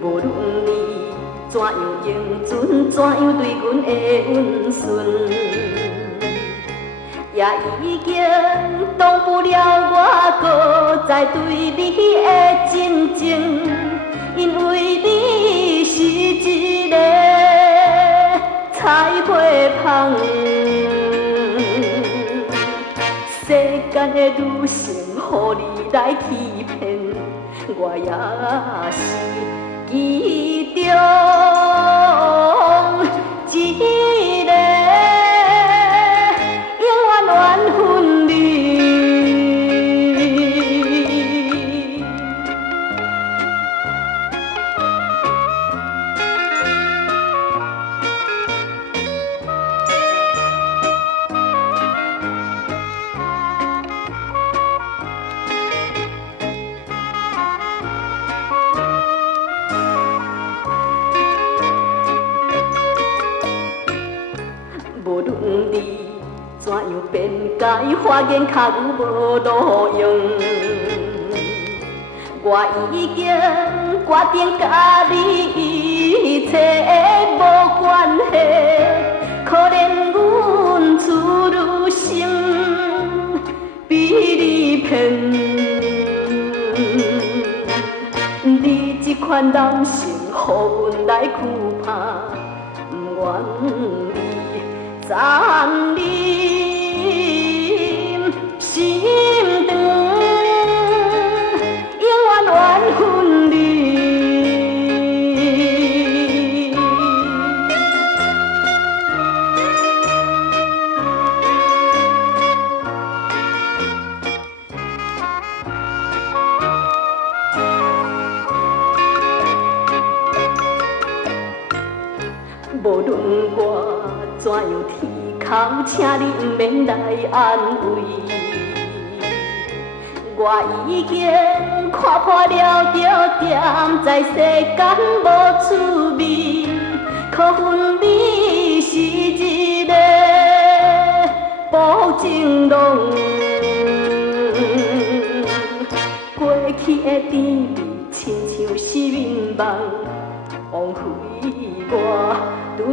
无论你怎样英俊，怎样对阮的温顺，也已经挡不了我搁再对你的真情，因为你是一个菜花芳。世间的女性，予你来欺骗，我也是其中一个，永远缘分你。无论你怎样辩解，发言较有无路用，我已经决定甲你一切无关系。可怜阮处女心被你骗，你这款男性，予阮来惧怕，不愿你。暂忍心肠，永远缘分你。无论我怎样啼哭，请你不免来安慰。我已经看破了着点，在世间无趣味，可恨你是一个无情郎。过去的甜蜜，亲像是眠梦，枉费我对